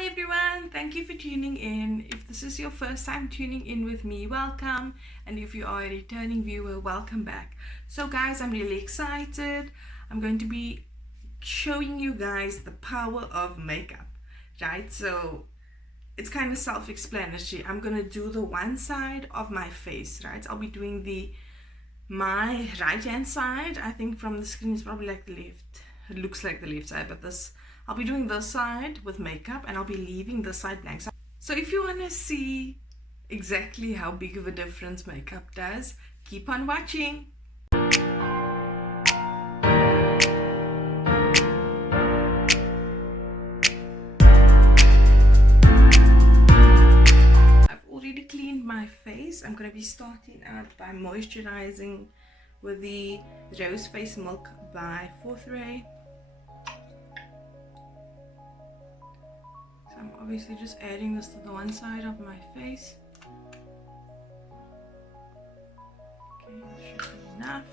Hi everyone, thank you for tuning in. If this is your first time tuning in with me, welcome. And if you are a returning viewer, welcome back. So guys, I'm really excited. I'm going to be showing you guys the power of makeup, right? So it's kind of self-explanatory. I'm going to do the one side of my face, right? I'll be doing my right hand side. I think from the screen is probably like the left. It looks like the left side, but I'll be doing this side with makeup and I'll be leaving this side blank. So if you want to see exactly how big of a difference makeup does, keep on watching. I've already cleaned my face. I'm going to be starting out by moisturizing with the Rose Face Milk by Fourth Ray. I'm obviously just adding this to the one side of my face. Okay, that should be enough.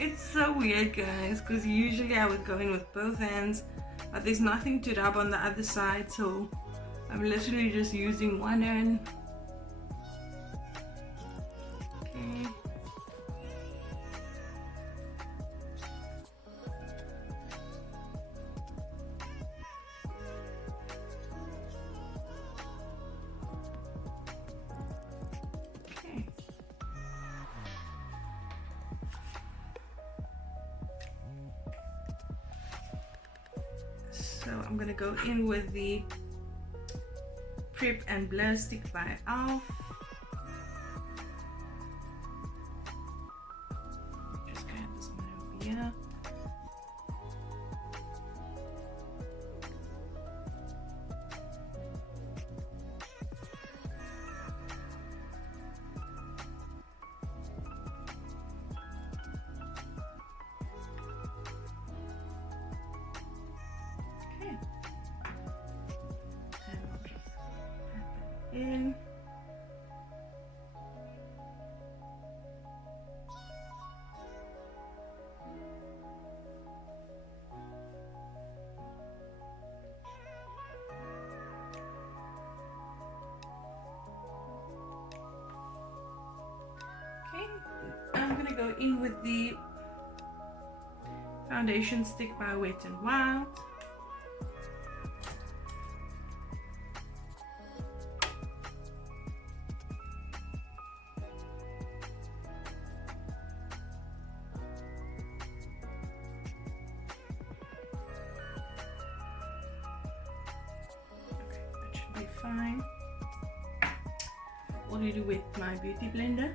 It's so weird guys, because usually I would go in with both hands, but there's nothing to rub on the other side, so I'm literally just using one hand. So I'm gonna go in with the Prep and Blur Stick by ELF. Just grab this one over here. In. Okay, I'm gonna go in with the foundation stick by Wet n Wild. Be fine. Already with my beauty blender.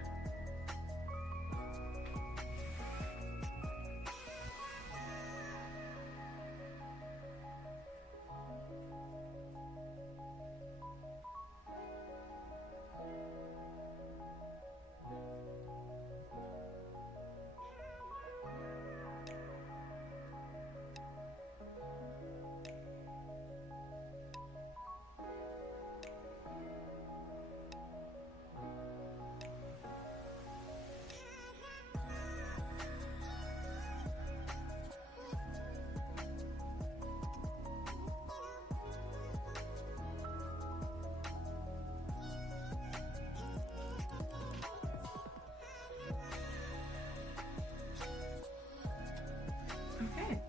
Okay,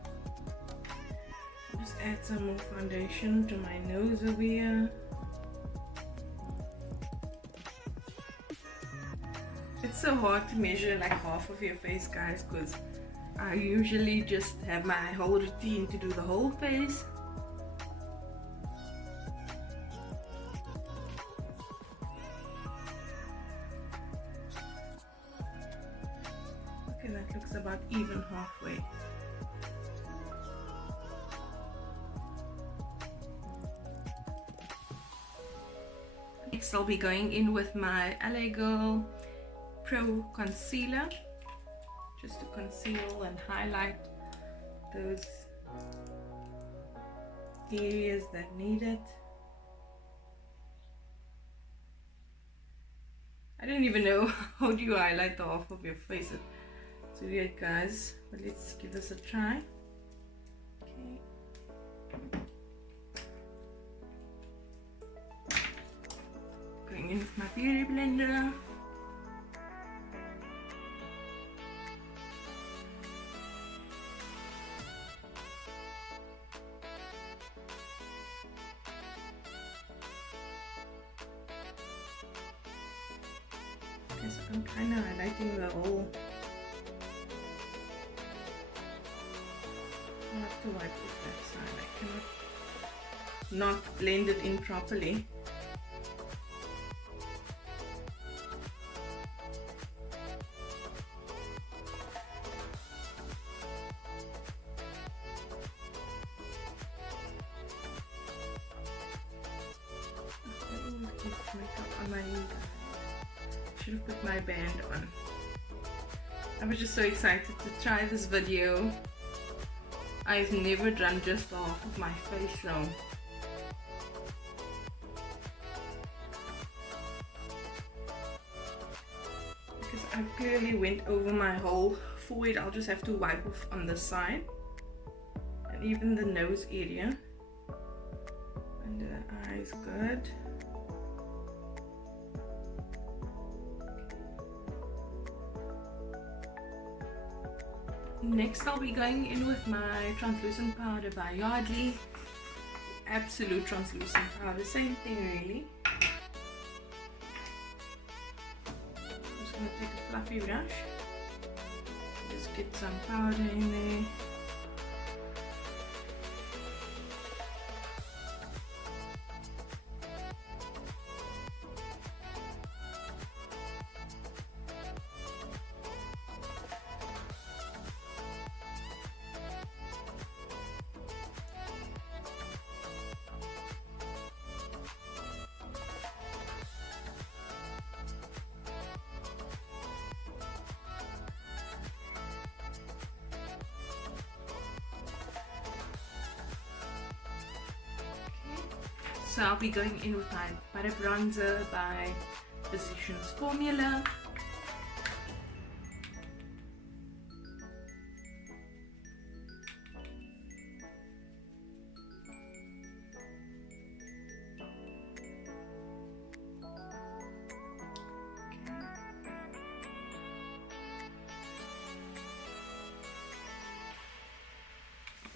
I'll just add some more foundation to my nose over here. It's so hard to measure like half of your face guys, because I usually just have my whole routine to do the whole face. Okay, that looks about even halfway. Next I'll be going in with my LA Girl Pro Concealer, just to conceal and highlight those areas that need it. don't even know how do you highlight the half of your face. It's weird, guys, but let's give this a try. Okay. Going in with my beauty blender. Okay, so I'm kind of highlighting the whole. I have to wipe with that side. I cannot not blend it in properly. Makeup on my should have put my band on. I was just so excited to try this video. I've never done just half of my face though. Because I clearly went over my whole forehead. I'll just have to wipe off on the side. And even the nose area. Under the eyes, good. Next I'll be going in with my translucent powder by Yardley. Absolute translucent powder, same thing really. I'm just going to take a fluffy brush. Just get some powder in there. So I'll be going in with my butter bronzer by Physicians Formula.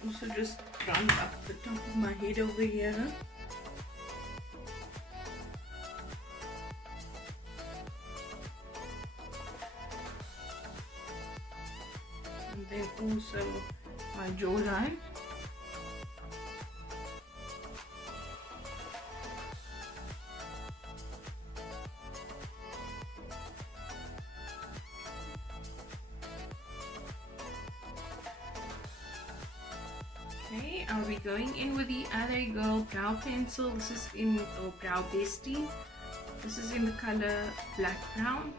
Also just round up the top of my head over here. And then also my jawline. Okay, I'll be going in with the LA Girl Brow Pencil. This is in, or Brow Bestie. This is in the color Black Brown.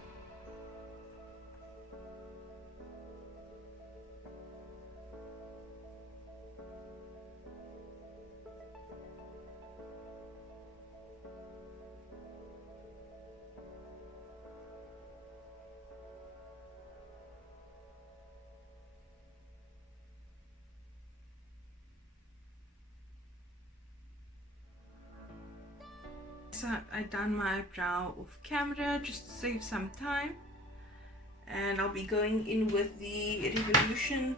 So I done my brow off camera just to save some time, and I'll be going in with the Revolution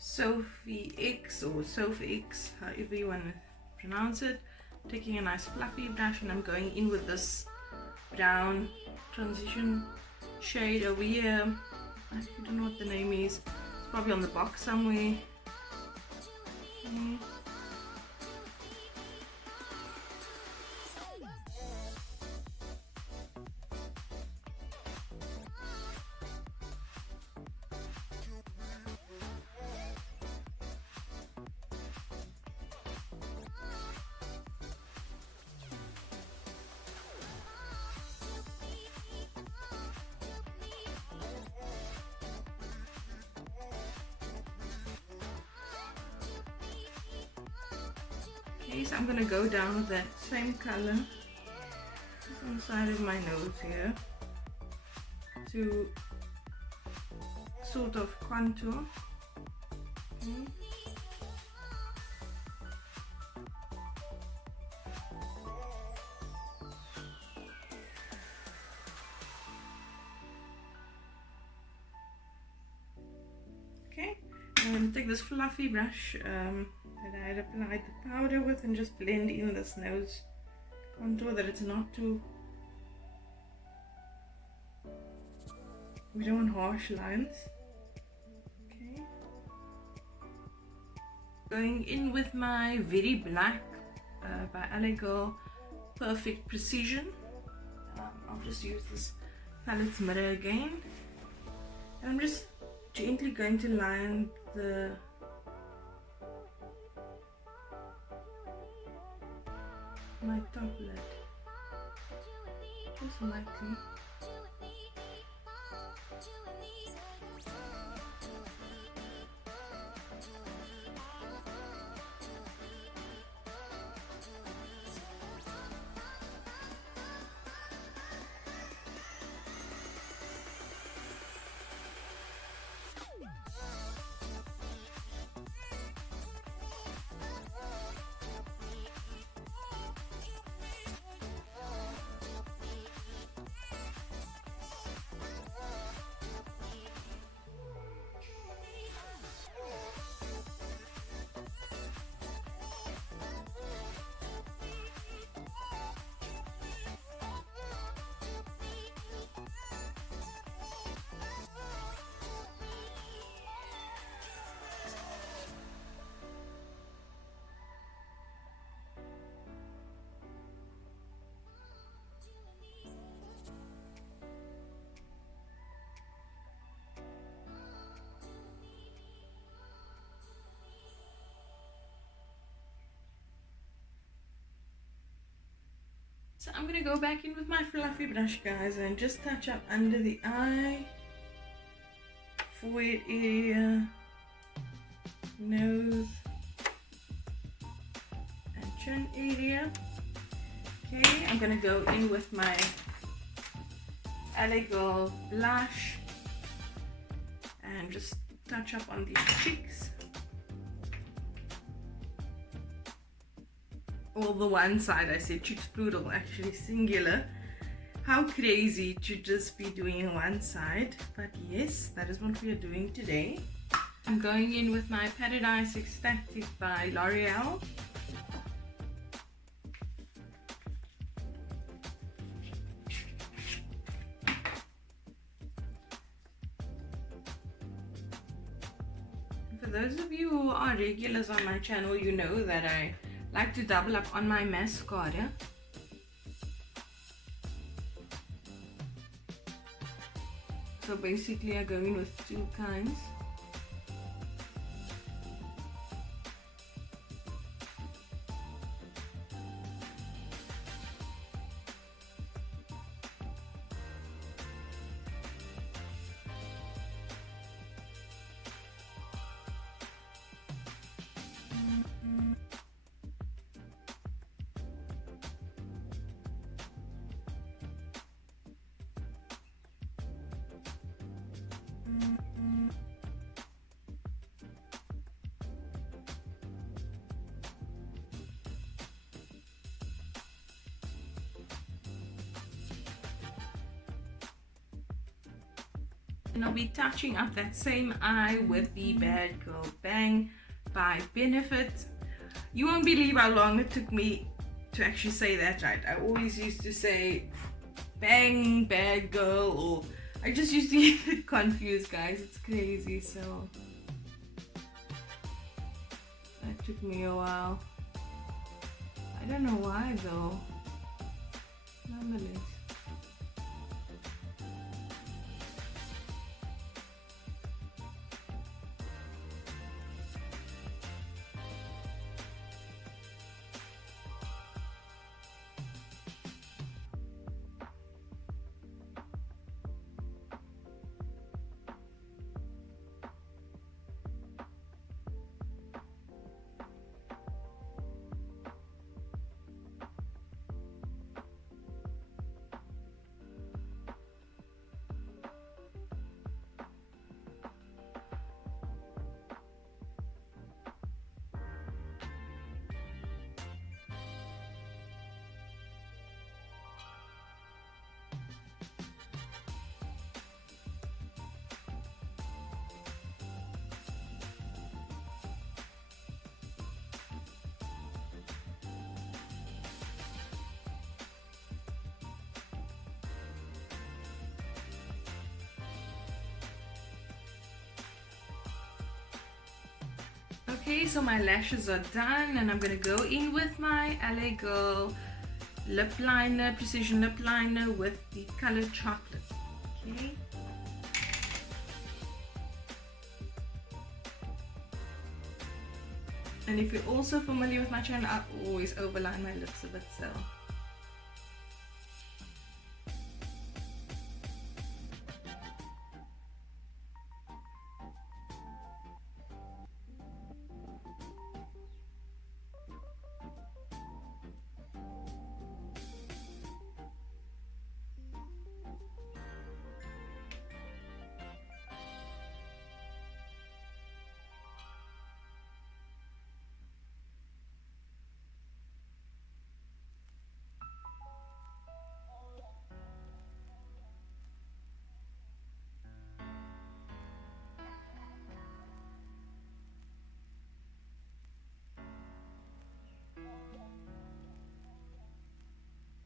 Sophie X or Sophie X, however you want to pronounce it. Taking a nice fluffy brush, and I'm going in with this brown transition shade over here. I don't know what the name is. It's probably on the box somewhere. Okay. Okay, so I'm gonna go down with that same color inside of my nose here to sort of contour. Okay. Okay, I'm going to take this fluffy brush that I had applied the powder with and just blend in this nose contour, that it's not too, we don't want harsh lines. Okay, going in with my Very Black by LA Girl Perfect Precision. I'll just use this palette's mirror again, and I'm just gently going to line my top lid, just lightly. So I'm going to go back in with my fluffy brush, guys, and just touch up under the eye, forehead area, nose, and chin area. Okay, I'm going to go in with my LA Girl blush and just touch up on these cheeks. Well, the one side, I said cheeks plural, actually singular. How crazy to just be doing one side, but yes, that is what we are doing today. I'm going in with my Paradise Ecstatic by L'Oreal. For those of you who are regulars on my channel, you know that I like to double up on my mascara. So basically I go in with two kinds. And I'll be touching up that same eye with the Bad Girl Bang by Benefit. You won't believe how long it took me to actually say that right. I always used to say Bang, Bad Girl, or I just used to get confused, guys. It's crazy. So that took me a while. I don't know why though. Nonetheless. Okay, so my lashes are done and I'm going to go in with my LA Girl lip liner, precision lip liner with the color chocolate. Okay. And if you're also familiar with my channel, I always overline my lips a bit, so.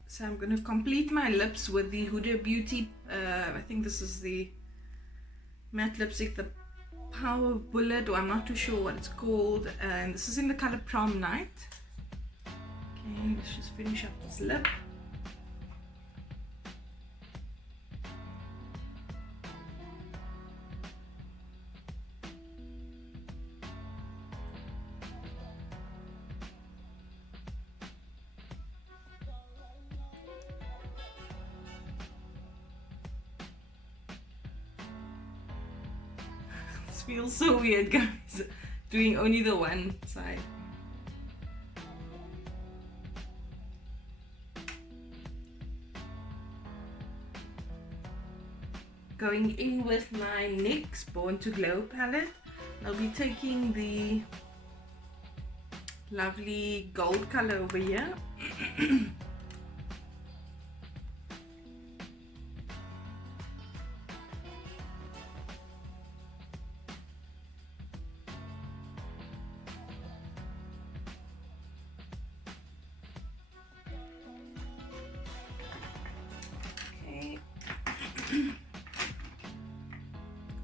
So I'm going to complete my lips with the Huda Beauty, I think this is the matte lipstick, the Power Bullet, or I'm not too sure what it's called, and this is in the color Prom Night. Okay, let's just finish up this lip. Feels so weird, guys, doing only the one side. Going in with my NYX Born to Glow palette. I'll be taking the lovely gold color over here.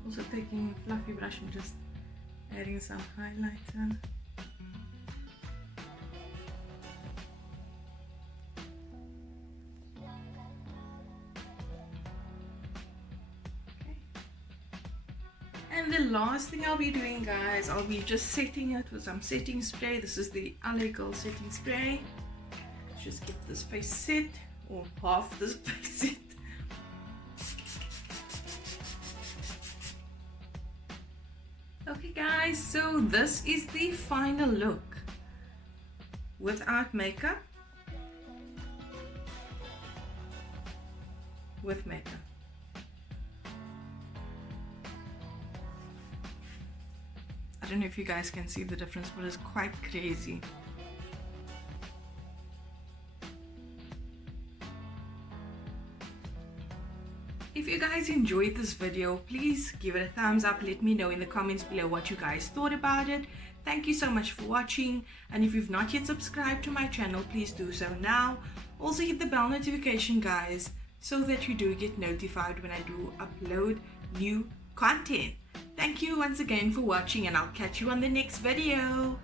Also taking a fluffy brush and just adding some highlighter. Okay. And the last thing I'll be doing, guys, I'll be just setting it with some setting spray. This is the LA Girl setting spray. Just get this face set, or half this face set. Okay guys, so this is the final look without makeup, with makeup. I don't know if you guys can see the difference, but it's quite crazy. If you guys enjoyed this video, please give it a thumbs up. Let me know in the comments below what you guys thought about it. Thank you so much for watching, and if you've not yet subscribed to my channel, please do so now. Also hit the bell notification, guys, so that you do get notified when I do upload new content. Thank you once again for watching, and I'll catch you on the next video.